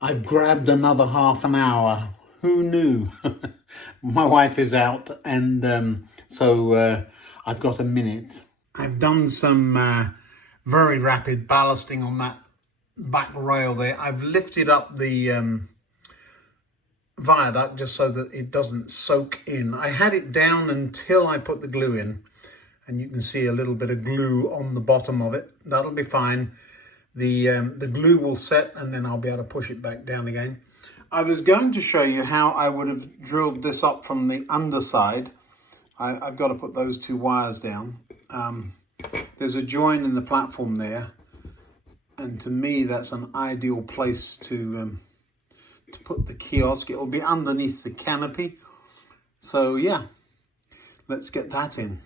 I've grabbed another half an hour. Who knew? My wife is out, and so I've got a minute. I've done some very rapid ballasting on that back rail there. I've lifted up the viaduct just so that it doesn't soak in. I had it down until I put the glue in, and you can see a little bit of glue on the bottom of it. That'll be fine. The glue will set, and then I'll be able to push it back down again. I was going to show you how I would have drilled this up from the underside. I've got to put those two wires down. There's a join in the platform there, and to me that's an ideal place to put the kiosk. It'll be underneath the canopy. So yeah, let's get that in.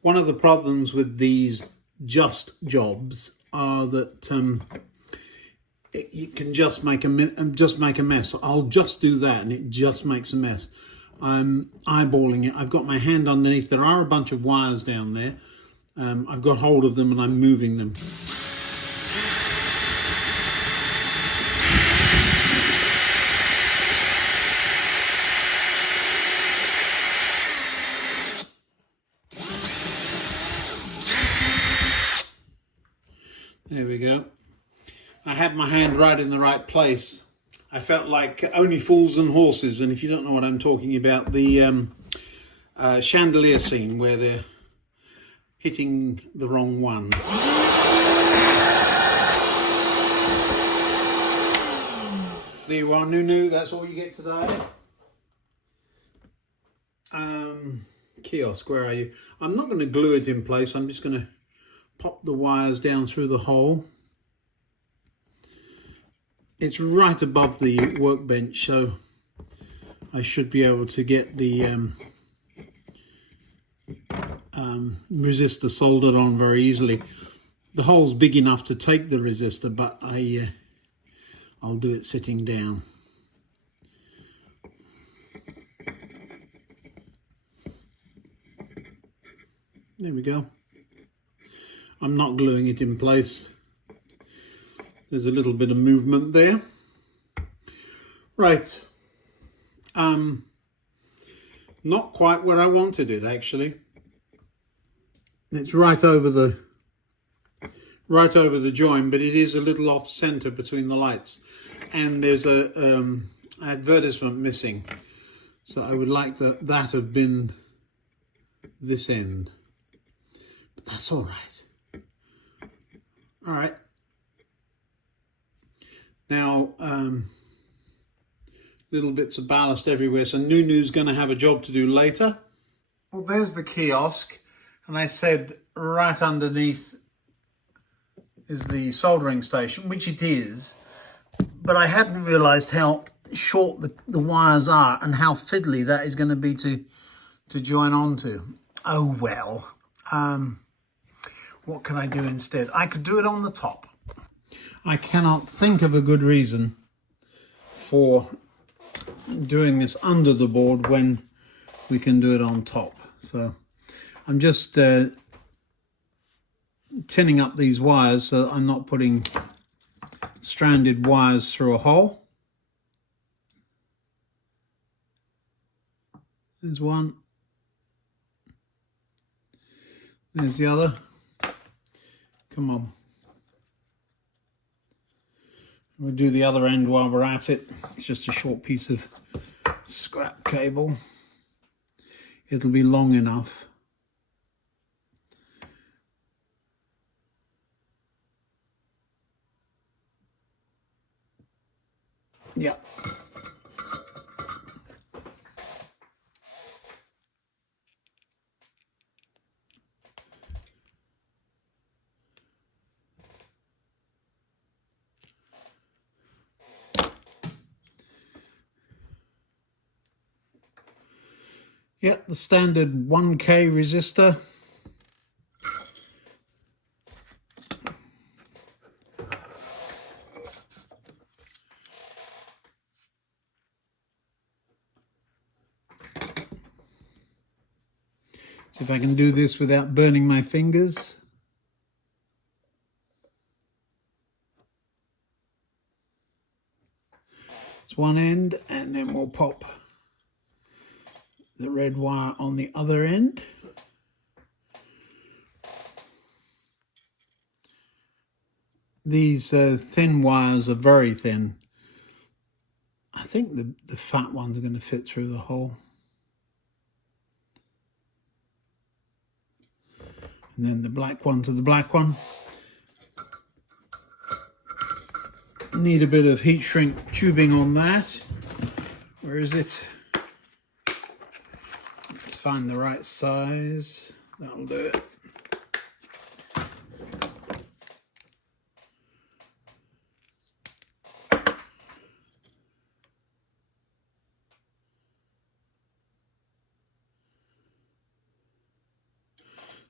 One of the problems with these just jobs are that you can just make a mess. I'll just do that and it just makes a mess. I'm eyeballing it. I've got my hand underneath. There are a bunch of wires down there. I've got hold of them and I'm moving them. There we go. I had my hand right in the right place. I felt like Only Fools and Horses, and if you don't know what I'm talking about, the chandelier scene where they're hitting the wrong one. There you are, Nunu, that's all you get today. Kiosk, where are you? I'm not going to glue it in place, I'm just going to pop the wires down through the hole. It's right above the workbench, so I should be able to get the resistor soldered on very easily. The hole's big enough to take the resistor, but I'll do it sitting down. There we go. I'm not gluing it in place. There's a little bit of movement there. Right. Not quite where I wanted it, actually. It's right over the join, but it is a little off center between the lights. And there's a advertisement missing. So I would like that have been this end. But that's all right. All right. Now, little bits of ballast everywhere. So Nunu's going to have a job to do later. Well, there's the kiosk. And I said right underneath is the soldering station, which it is. But I hadn't realised how short the wires are and how fiddly that is going to be to join onto. Oh, well. What can I do instead? I could do it on the top. I cannot think of a good reason for doing this under the board when we can do it on top. So I'm just tinning up these wires so that I'm not putting stranded wires through a hole. There's one. There's the other. Come on. We'll do the other end while we're at it. It's just a short piece of scrap cable. It'll be long enough. Yeah. Yeah, the standard 1K resistor. See if I can do this without burning my fingers. It's one end, and then we'll pop the red wire on the other end. These thin wires are very thin. I think the fat ones are going to fit through the hole. And then the black one to the black one. Need a bit of heat shrink tubing on that. Where is it? Let's find the right size. That'll do it.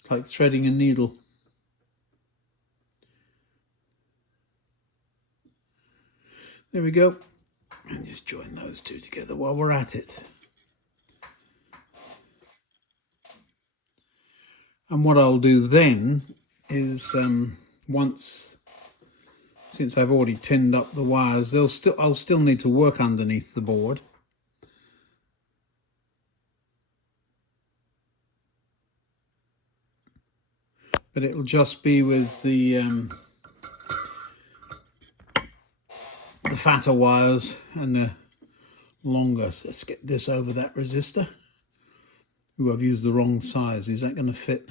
It's like threading a needle. There we go. And just join those two together while we're at it. And what I'll do then is since I've already tinned up the wires, I'll still need to work underneath the board. But it'll just be with the fatter wires and the longer. So let's get this over that resistor. Ooh, I've used the wrong size. Is that going to fit?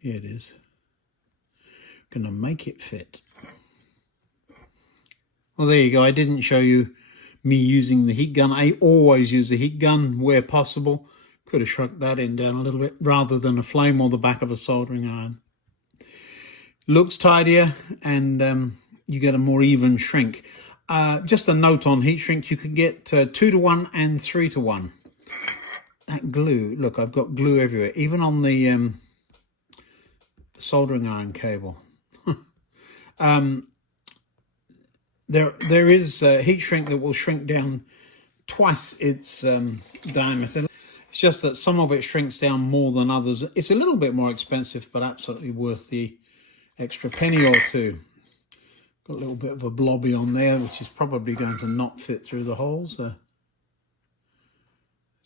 Yeah, it is. Going to make it fit. Well, there you go. I didn't show you me using the heat gun. I always use the heat gun where possible. Could have shrunk that end down a little bit rather than a flame or the back of a soldering iron. Looks tidier, and you get a more even shrink. Just a note on heat shrink, you can get 2-to-1 and 3-to-1. That glue, look, I've got glue everywhere, even on the soldering iron cable. There is heat shrink that will shrink down twice its diameter. It's just that some of it shrinks down more than others. It's a little bit more expensive, but absolutely worth the extra penny or two. Got a little bit of a blobby on there, which is probably going to not fit through the hole, so let's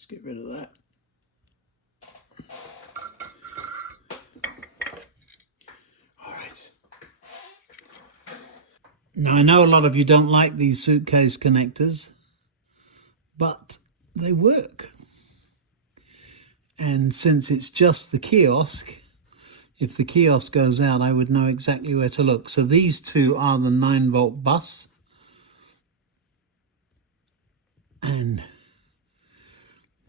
get rid of that. All right. Now, I know a lot of you don't like these suitcase connectors, but they work. And since it's just the kiosk, if the kiosk goes out, I would know exactly where to look. So these two are the 9-volt bus. And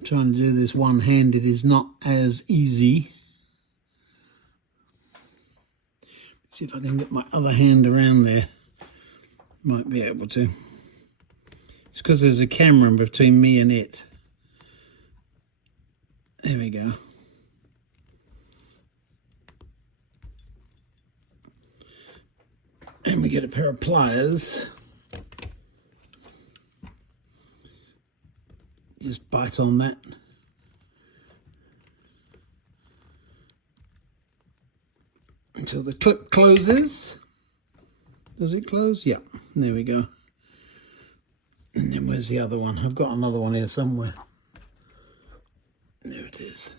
trying to do this one-handed is not as easy. Let's see if I can get my other hand around there. Might be able to. It's because there's a camera between me and it. There we go. And we get a pair of pliers. Just bite on that. Until the clip closes. Does it close? Yeah, there we go. And then where's the other one? I've got another one here somewhere. There it is.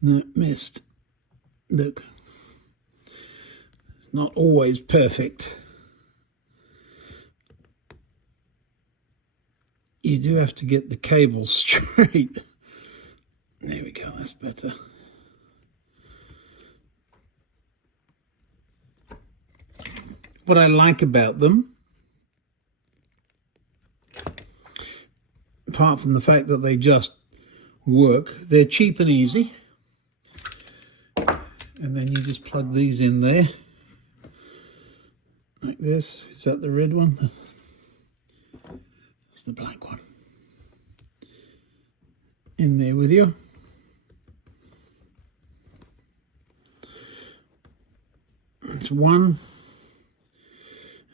No, missed. Look. It's not always perfect. You do have to get the cable straight. There we go, that's better. What I like about them, apart from the fact that they just work, they're cheap and easy. And then you just plug these in there, like this. Is that the red one? It's the black one. In there with you. It's one,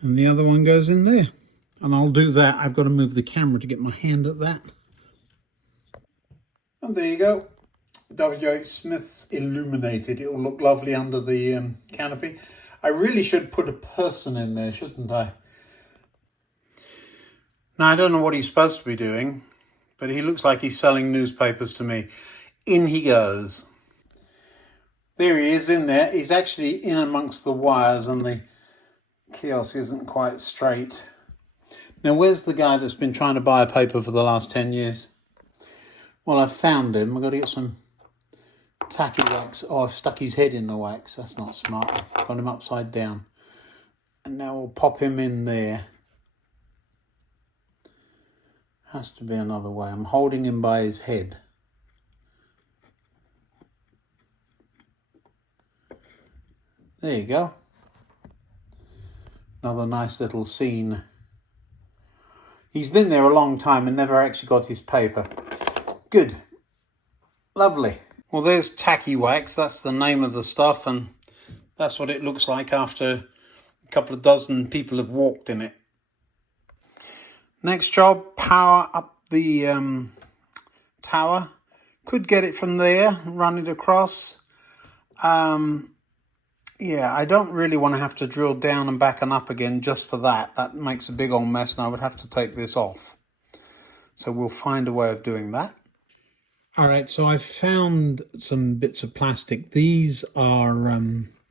and the other one goes in there. And I'll do that. I've got to move the camera to get my hand at that. And there you go. W.H. Smith's illuminated. It will look lovely under the canopy. I really should put a person in there, shouldn't I? Now, I don't know what he's supposed to be doing, but he looks like he's selling newspapers to me. In he goes. There he is in there. He's actually in amongst the wires and the kiosk isn't quite straight. Now, where's the guy that's been trying to buy a paper for the last 10 years? Well, I've found him. I've got to get some tacky wax. Oh, I've stuck his head in the wax. That's not smart. Got him upside down. And now we'll pop him in there. Has to be another way. I'm holding him by his head. There you go. Another nice little scene. He's been there a long time and never actually got his paper. Good. Lovely. Well, there's tacky wax. That's the name of the stuff, and that's what it looks like after a couple of dozen people have walked in it. Next job, power up the tower. Could get it from there, run it across. Yeah, I don't really want to have to drill down and back and up again just for that. That makes a big old mess and I would have to take this off. So we'll find a way of doing that. All right, so I've found some bits of plastic. These are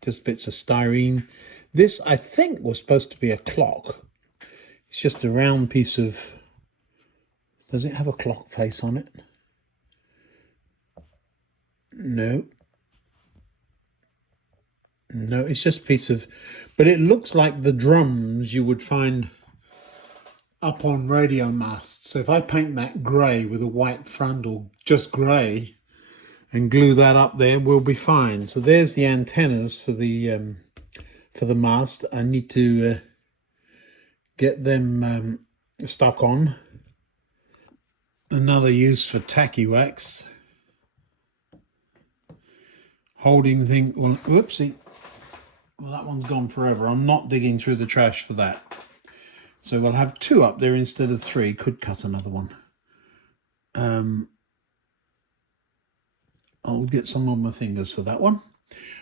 just bits of styrene. This, I think, was supposed to be a clock. It's just a round piece of... Does it have a clock face on it? No. No, it's just a piece of... But it looks like the drums you would find up on radio masts. So if I paint that grey with a white front or just grey and glue that up there, we'll be fine. So there's the antennas for the mast. I need to get them stuck on. Another use for tacky wax. Holding thing, well, whoopsie. Well, that one's gone forever. I'm not digging through the trash for that. So we'll have 2 up there instead of 3. Could cut another one. I'll get some on my fingers for that one.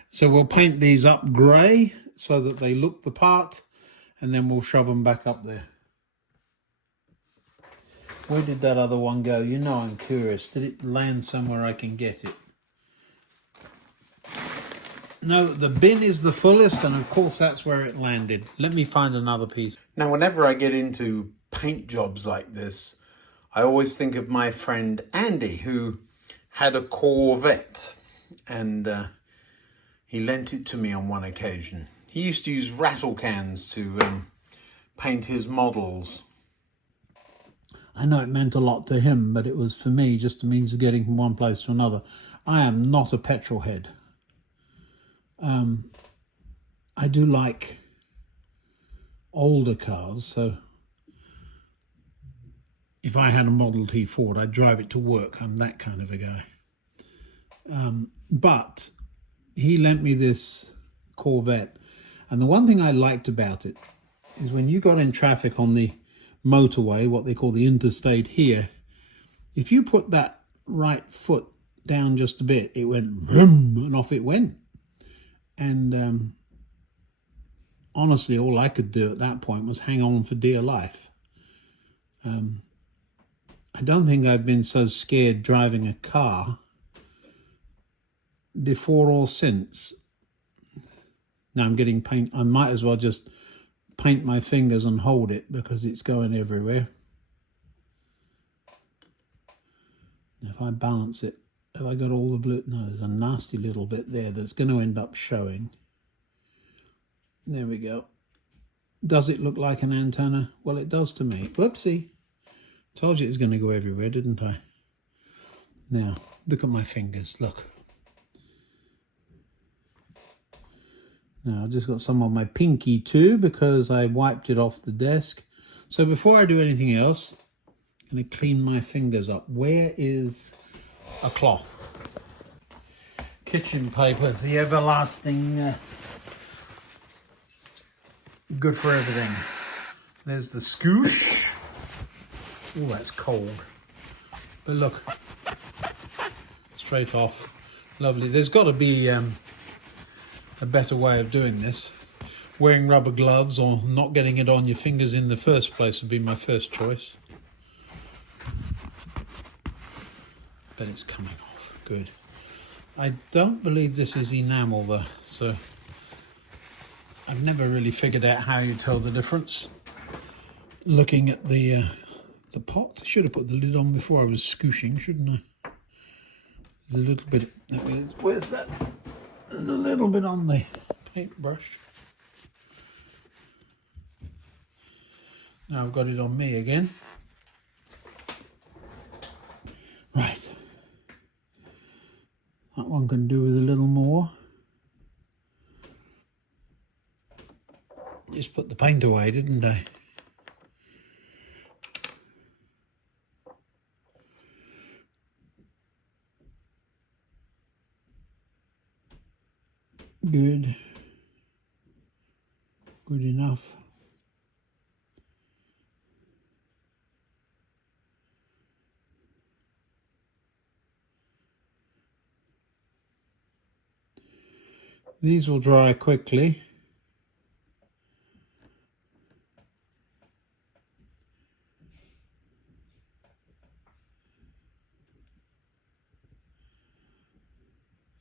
So we'll paint these up grey so that they look the part, and then we'll shove them back up there. Where did that other one go? You know I'm curious. Did it land somewhere I can get it? No, the bin is the fullest, and of course that's where it landed. Let me find another piece. Now, whenever I get into paint jobs like this, I always think of my friend Andy, who had a Corvette, and he lent it to me on one occasion. He used to use rattle cans to paint his models. I know it meant a lot to him, but it was for me just a means of getting from one place to another. I am not a petrol head. I do like older cars, so if I had a Model T Ford, I'd drive it to work. I'm that kind of a guy. But he lent me this Corvette, and the one thing I liked about it is when you got in traffic on the motorway, what they call the interstate here, if you put that right foot down just a bit, it went vroom, and off it went. And honestly, all I could do at that point was hang on for dear life. I don't think I've been so scared driving a car before or since. Now I'm getting paint. I might as well just paint my fingers and hold it because it's going everywhere. If I balance it, have I got all the blue? No, there's a nasty little bit there that's going to end up showing. There we go. Does it look like an antenna? Well, it does to me. Whoopsie. Told you it was going to go everywhere, didn't I? Now, look at my fingers. Look. Now, I've just got some on my pinky too because I wiped it off the desk. So before I do anything else, I'm going to clean my fingers up. Where is a cloth? Kitchen paper, the everlasting good for everything. There's the scoosh. Oh, that's cold. But look, straight off. Lovely. There's got to be a better way of doing this. Wearing rubber gloves or not getting it on your fingers in the first place would be my first choice. But it's coming off. Good. I don't believe this is enamel though, so I've never really figured out how you tell the difference. Looking at the pot, I should have put the lid on before I was scooshing, shouldn't I? There's a little bit. Where's that? There's a little bit on the paintbrush. Now I've got it on me again. Right. That one can do with a little more. Just put the paint away, didn't I? Good. Good enough. These will dry quickly.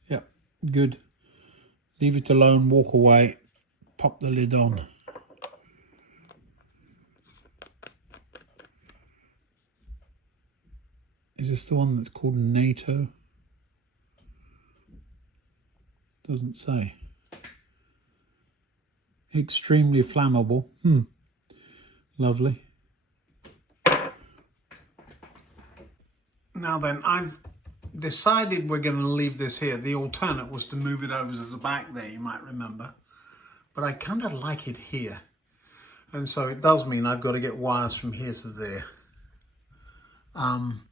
Yep, good. Leave it alone, walk away, pop the lid on. Is this the one that's called NATO? Doesn't say. Extremely flammable. Lovely. Now then, I've decided we're going to leave this here. The alternate was to move it over to the back there, you might remember. But I kind of like it here. And so it does mean I've got to get wires from here to there. I'm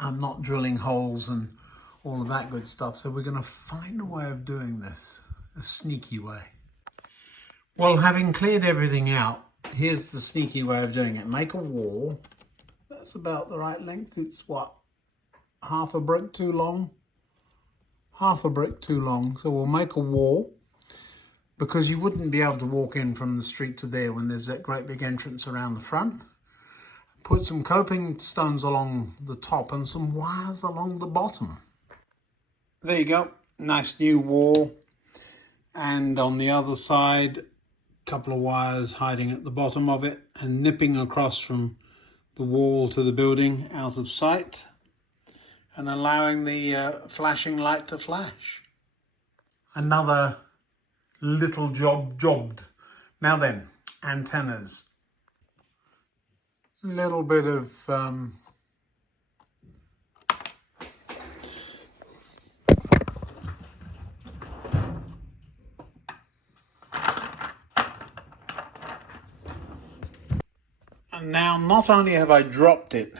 not drilling holes and all of that good stuff. So we're going to find a way of doing this, a sneaky way. Well, having cleared everything out, here's the sneaky way of doing it. Make a wall. That's about the right length. It's what? Half a brick too long? Half a brick too long. So we'll make a wall, because you wouldn't be able to walk in from the street to there when there's that great big entrance around the front. Put some coping stones along the top and some wires along the bottom. There you go. Nice new wall. And on the other side, a couple of wires hiding at the bottom of it and nipping across from the wall to the building out of sight, and allowing the flashing light to flash. Another little jobbed. Now then, antennas. Little bit of and now not only have I dropped it,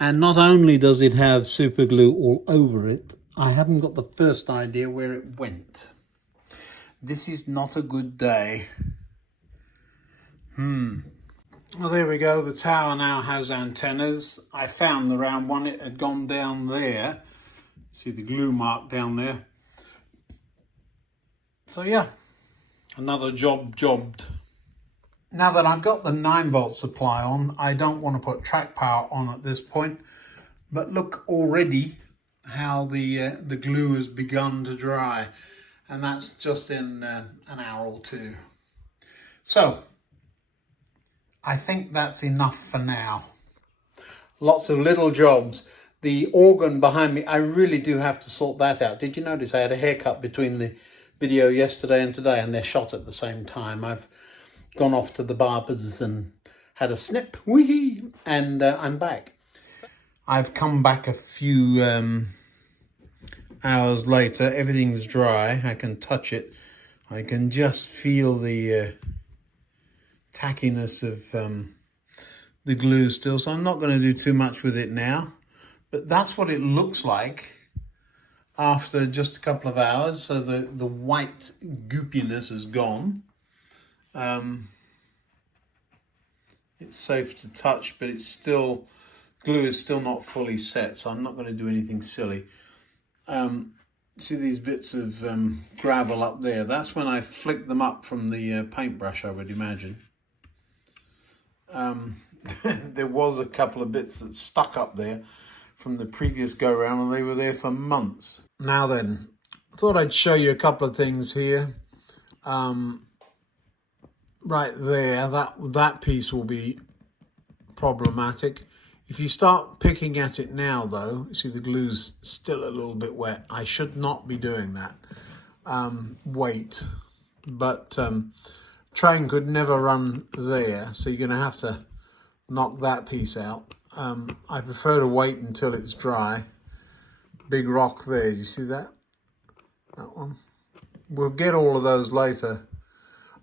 and not only does it have super glue all over it, I haven't got the first idea where it went. This is not a good day. Well, there we go. The tower now has antennas. I found the round one. It had gone down there. See the glue mark down there. So yeah, another jobbed. Now that I've got the 9-volt supply on, I don't want to put track power on at this point. But look already how the glue has begun to dry. And that's just in an hour or two. So I think that's enough for now. Lots of little jobs. The organ behind me, I really do have to sort that out. Did you notice I had a haircut between the video yesterday and today, and they're shot at the same time? I've gone off to the barbers and had a snip, wee, and I'm back. I've come back a few hours later. Everything's dry. I can touch it. I can just feel the tackiness of the glue still, so I'm not going to do too much with it now, but that's what it looks like after just a couple of hours. So the white goopiness is gone. It's safe to touch, but it's still, glue is still not fully set, so I'm not going to do anything silly. See these bits of gravel up there? That's when I flicked them up from the paintbrush, I would imagine. There was a couple of bits that stuck up there from the previous go round, and they were there for months. Now then, I thought I'd show you a couple of things here. Right there, that piece will be problematic. If you start picking at it now though, you see the glue's still a little bit wet. I should not be doing that. Wait, but train could never run there, so you're going to have to knock that piece out. I prefer to wait until it's dry. Big rock there, do you see that? That one. We'll get all of those later.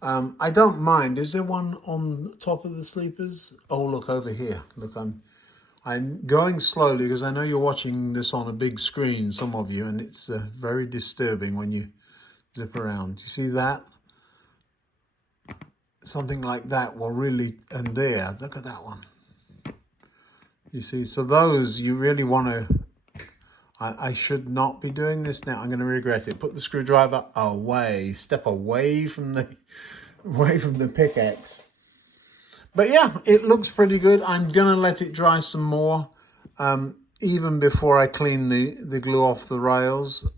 I don't mind. Is there one on top of the sleepers? Oh, look over here. Look, I'm going slowly because I know you're watching this on a big screen, some of you, and it's very disturbing when you zip around. You see that? Something like that will really, and there, look at that one. You see, so those you really want to, I should not be doing this now. I'm going to regret it. Put the screwdriver away, step away from the pickaxe. But yeah, it looks pretty good. I'm going to let it dry some more, even before I clean the glue off the rails.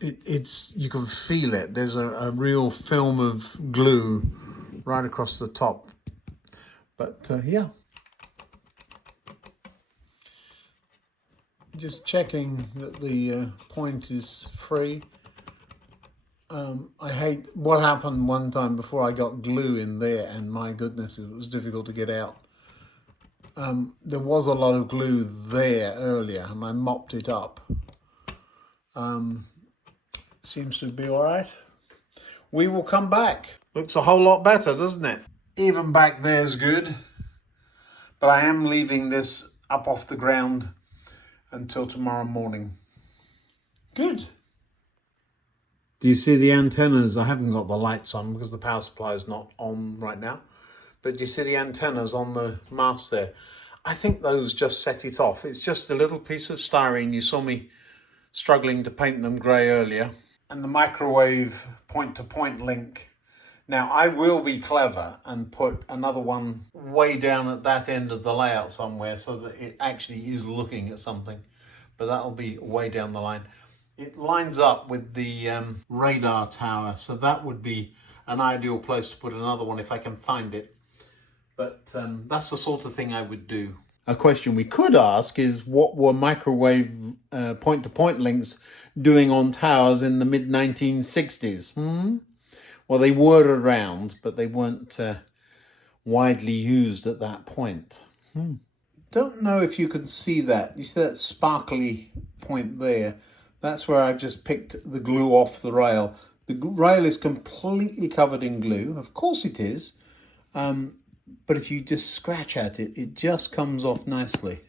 It's you can feel it. There's a real film of glue right across the top. But yeah. Just checking that the point is free. I hate what happened one time before I got glue in there, and my goodness, it was difficult to get out. There was a lot of glue there earlier, and I mopped it up. Seems to be all right. We will come back. Looks a whole lot better, doesn't it? Even back there's good, but I am leaving this up off the ground until tomorrow morning. Good. Do you see the antennas? I haven't got the lights on because the power supply is not on right now. But do you see the antennas on the mast there? I think those just set it off. It's just a little piece of styrene. You saw me struggling to paint them grey earlier. And the microwave point-to-point link. Now, I will be clever and put another one way down at that end of the layout somewhere so that it actually is looking at something. But that'll be way down the line. It lines up with the radar tower, so that would be an ideal place to put another one if I can find it. But that's the sort of thing I would do. A question we could ask is, what were microwave point-to-point links doing on towers in the mid-1960s? Well, they were around, but they weren't widely used at that point. Don't know if you can see that. You see that sparkly point there? That's where I've just picked the glue off the rail. The rail is completely covered in glue. Of course it is. But if you just scratch at it, it just comes off nicely.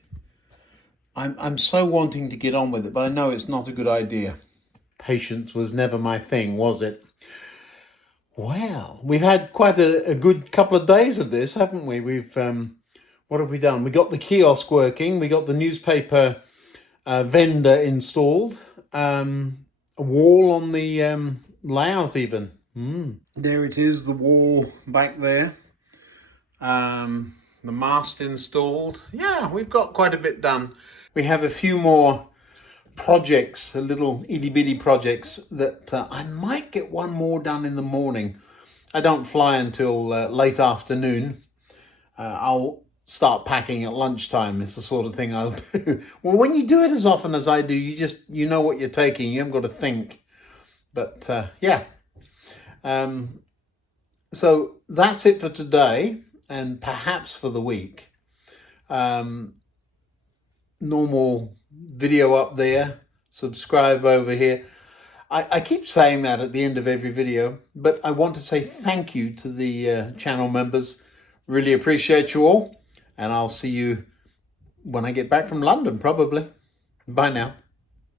I'm so wanting to get on with it, but I know it's not a good idea. Patience was never my thing, was it? Well, we've had quite a good couple of days of this, haven't we? We've what have we done? We got the kiosk working. We got the newspaper vendor installed. A wall on the layout even. There it is, the wall back there. The mast installed. Yeah, we've got quite a bit done. We have a few more projects, little itty-bitty projects that I might get one more done in the morning. I don't fly until late afternoon. I'll start packing at lunchtime. It's the sort of thing I'll do. Well, when you do it as often as I do, you know what you're taking. You haven't got to think. But yeah. So that's it for today, and perhaps for the week. Normal video up there. Subscribe over here. I keep saying that at the end of every video, but I want to say thank you to the channel members. Really appreciate you all. And I'll see you when I get back from London, probably. Bye now.